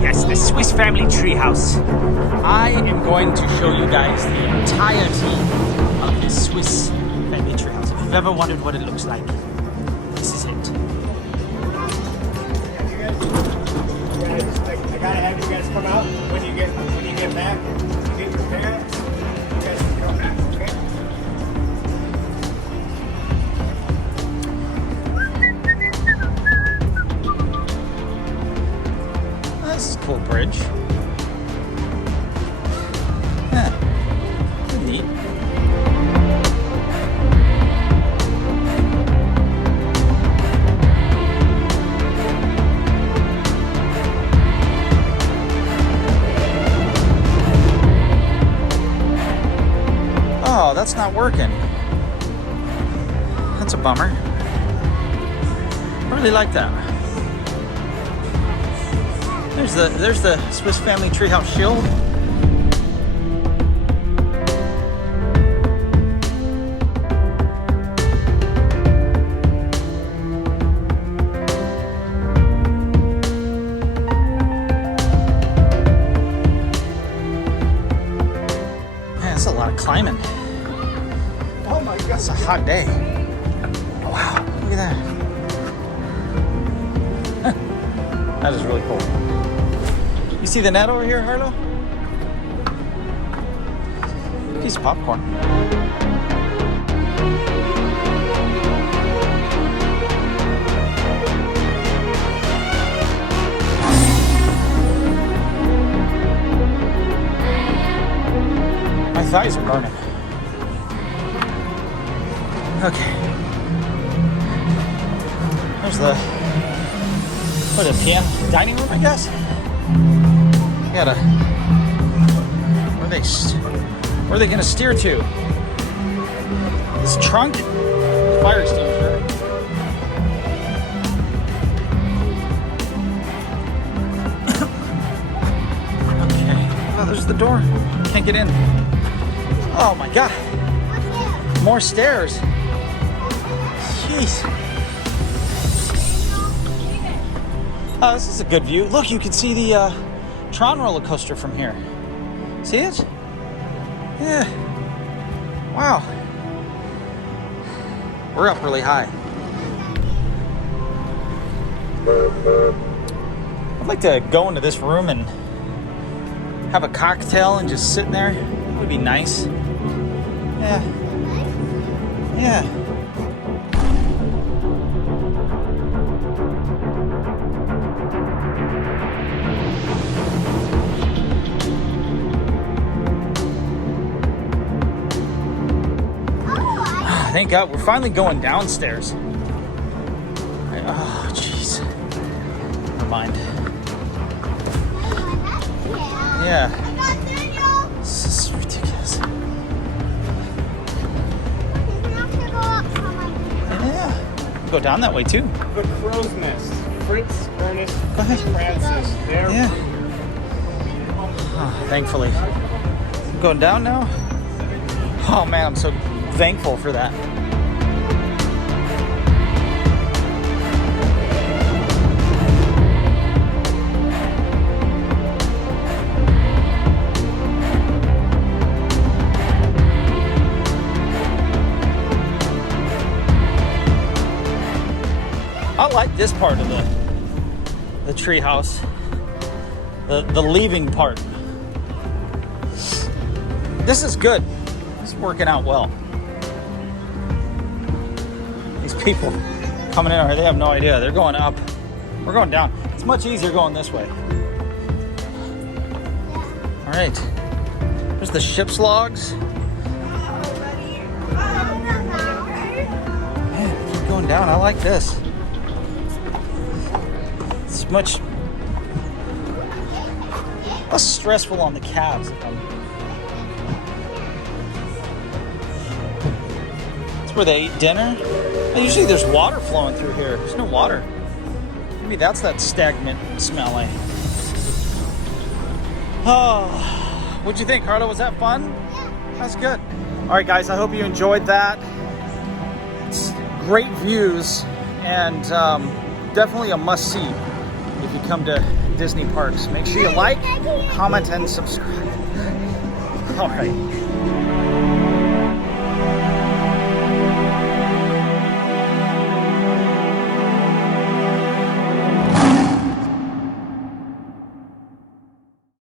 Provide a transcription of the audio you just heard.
Yes, the Swiss Family Treehouse. I am going to show you guys the entirety of the Swiss Family Treehouse. If you've ever wondered what it looks like, this is it. I gotta have you guys come out when you get back. You get your parents. You guys can come back, okay? This is a cool bridge. Yeah, neat. Oh, that's not working. That's a bummer. I really like that. There's the Swiss Family Treehouse shield. Man, that's a lot of climbing. Oh my God. It's a hot day. Oh, wow, look at that. That is really cool. You see the net over here, Harlow? Piece of popcorn. My thighs are burning. Okay. There's the piano dining room, I guess. Gotta. Where are they gonna steer to? This trunk? Fire extinguisher. Okay. Oh, there's the door. Can't get in. Oh my God. More stairs. Jeez. Oh, this is a good view. Look, you can see the Tron roller coaster from here. See it? Yeah. Wow. We're up really high. I'd like to go into this room and have a cocktail and just sit in there. It would be nice. Yeah. Yeah. Thank God, we're finally going downstairs. Oh, jeez. Never mind. Yeah. This is ridiculous. Yeah. Go down that way too. The crow's nest. Fritz, Ernest, Go ahead. Francis. There. Yeah. Oh, thankfully. Going down now? Oh man, I'm so thankful for that. I like this part of the tree house. The leaving part. This is good. It's working out well. These people coming in here, they have no idea. They're going up. We're going down. It's much easier going this way. All right. There's the ship's logs. Man, keep going down. I like this. It's much less stressful on the calves. That's where they eat dinner. And usually there's water flowing through here. There's no water. Maybe that's that stagnant smell. Oh, what'd you think, Harlow? Was that fun? Yeah. That's good. All right, guys, I hope you enjoyed that. It's great views and definitely a must-see if you come to Disney parks. Make sure you like, comment, and subscribe. All right.